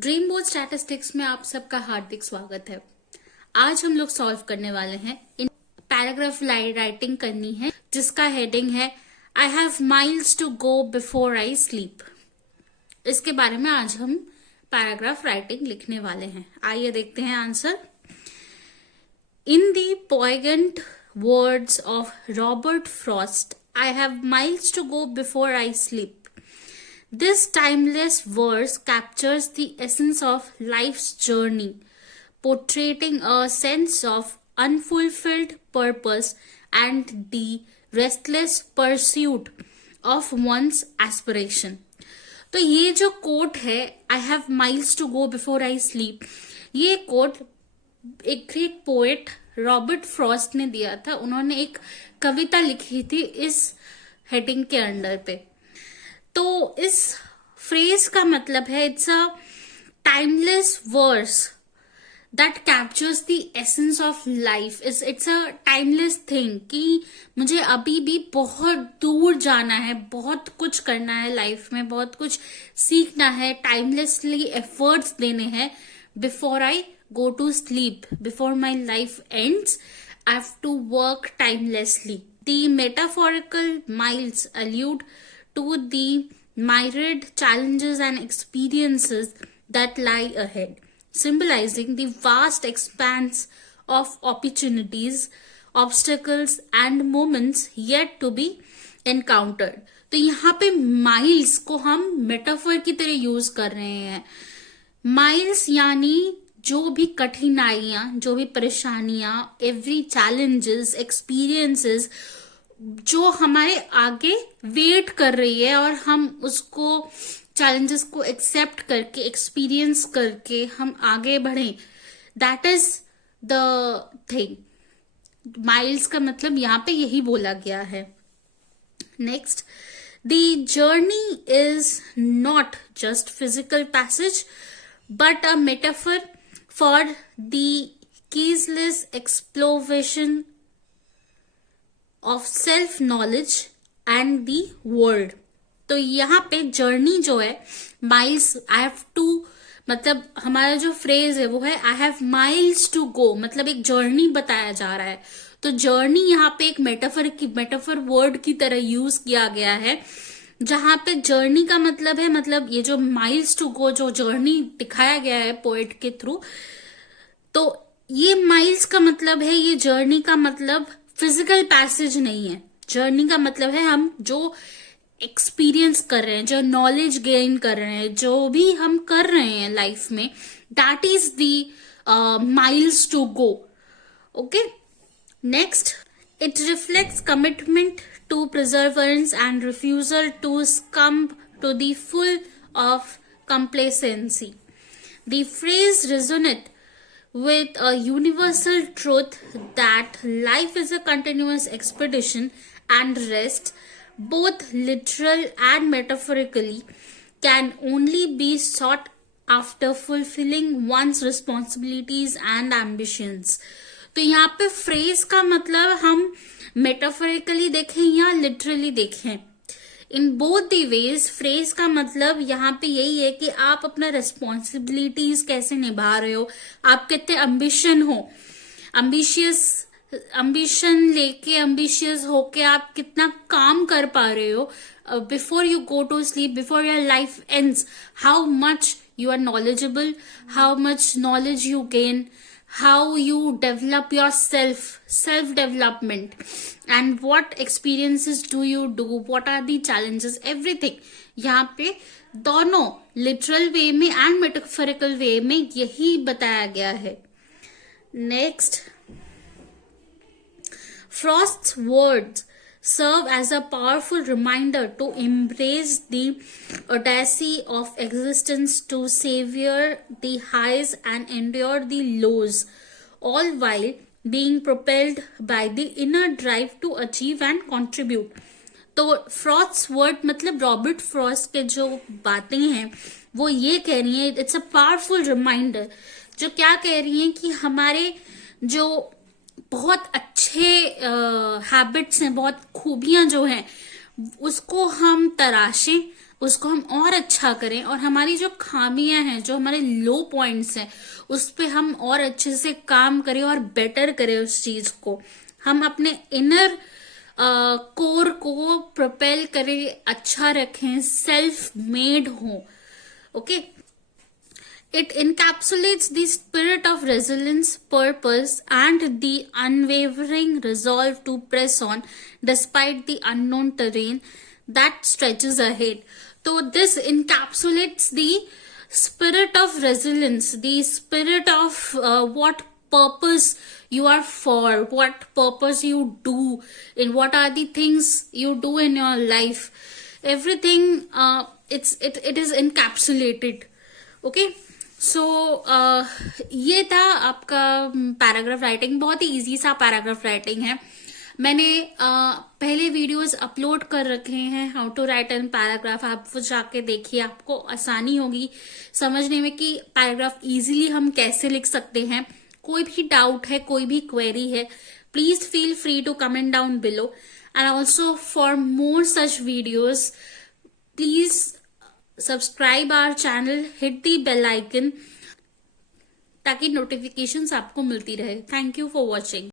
Dream board statistics में आप सबका हार्दिक स्वागत है। आज हम लोग सॉल्व करने वाले हैं, इन पैराग्राफ राइटिंग करनी है जिसका हेडिंग है I have miles to go before I sleep. इसके बारे में आज हम पैराग्राफ राइटिंग लिखने वाले हैं। आइए देखते हैं answer. In the poignant words of Robert Frost, I have miles to go before I sleep. This timeless verse captures the essence of life's journey, portraying a sense of unfulfilled purpose and the restless pursuit of one's aspiration. तो ये जो coat है I have miles to go before I sleep, ये coat एक great poet Robert Frost ने दिया था। उन्होंने एक कविता लिखी थी इस हेडिंग के अंडर पे। तो इस फ्रेज का मतलब है it's a timeless verse that captures the essence of life. It's a timeless thing कि मुझे अभी भी बहुत दूर जाना है, बहुत कुछ करना है लाइफ में, बहुत कुछ सीखना है, टाइमलेसली एफर्ट्स देने हैं before I go to sleep, before my life ends. I have to work timelessly. The metaphorical miles allude to the myriad challenges and experiences that lie ahead, symbolizing the vast expanse of opportunities, obstacles and moments yet to be encountered. तो यहाँ पे miles को हम metaphor की तरह use कर रहे हैं। माइल्स यानी जो भी कठिनाइयां, जो भी परेशानियां, एवरी चैलेंजेस, एक्सपीरियंसेस जो हमारे आगे वेट कर रही है और हम उसको चैलेंजेस को एक्सेप्ट करके, एक्सपीरियंस करके हम आगे बढ़े, that is the thing. Miles का मतलब यहाँ पे यही बोला गया है। Next, the journey is not just physical passage but a metaphor for the ceaseless exploration of self knowledge and the world. तो यहाँ पे जर्नी जो है, माइल्स, आई हैव टू, मतलब हमारा जो फ्रेज है वो है I have miles to go, मतलब एक जर्नी बताया जा रहा है। तो जर्नी यहाँ पे एक मेटाफर वर्ड की तरह यूज किया गया है, जहां पे जर्नी का मतलब है, मतलब ये जो माइल्स टू गो जो जर्नी दिखाया गया है पोएट के थ्रू, तो ये माइल्स का मतलब है, ये जर्नी का मतलब फिजिकल पैसेज नहीं है। जर्नी का मतलब है हम जो एक्सपीरियंस कर रहे हैं, जो नॉलेज गेन कर रहे हैं, जो भी हम कर रहे हैं लाइफ में, that is the miles to go. Okay, next, it reflects commitment to perseverance and refusal to succumb to the full of complacency. The phrase resonates with a universal truth that life is a continuous expedition and rest, both literal and metaphorically, can only be sought after fulfilling one's responsibilities and ambitions. तो यहाँ पे phrase का मतलब हम metaphorically देखें या literally देखें, in both the ways phrase का मतलब यहाँ पे यही है कि आप अपना रेस्पॉन्सिबिलिटीज कैसे निभा रहे हो, आप कितने एम्बिशन लेके, एम्बिशियस होके आप कितना काम कर पा रहे हो before you go to sleep, before your life ends, how much you are knowledgeable, how much knowledge you gain, how you develop yourself, self-development, and what experiences do you do, what are the challenges, everything. यहाँ पे दोनों literal way में and metaphorical way में यही बताया गया है। Next, Frost's words serve as a powerful reminder to embrace the audacity of existence, to savor the highs and endure the lows, all while being propelled by the inner drive to achieve and contribute. तो फ्रॉस्ट्स word मतलब Robert Frost के जो बातें हैं वो ये कह रही है, इट्स अ पावरफुल रिमाइंडर, जो क्या कह रही है कि हमारे जो बहुत अच्छे हैबिट्स हैं, बहुत खूबियां जो हैं, उसको हम तराशें उसको हम और अच्छा करें, और हमारी जो खामियां हैं, जो हमारे लो पॉइंट्स हैं, उस पे हम और अच्छे से काम करें और बेटर करें उस चीज को। हम अपने इनर कोर को प्रोपेल करें, अच्छा रखें, सेल्फ मेड हो। Okay, it encapsulates the spirit of resilience, purpose, and the unwavering resolve to press on despite the unknown terrain that stretches ahead. So this encapsulates the spirit of resilience, the spirit of what purpose you are for, what purpose you do, in what are the things you do in your life. Everything it is encapsulated. Okay, so ये था आपका paragraph writing. बहुत ही easy सा paragraph writing है। मैंने पहले videos upload कर रखे हैं, how to write an paragraph. आप वो जाके देखिए, आपको आसानी होगी समझने में कि पैराग्राफ इजीली हम कैसे लिख सकते हैं। कोई भी डाउट है, कोई भी क्वेरी है, please feel free to comment down below. And also for more such videos, please subscribe our channel, hit the bell icon, ताकि नोटिफिकेशंस आपको मिलती रहे। Thank you for watching.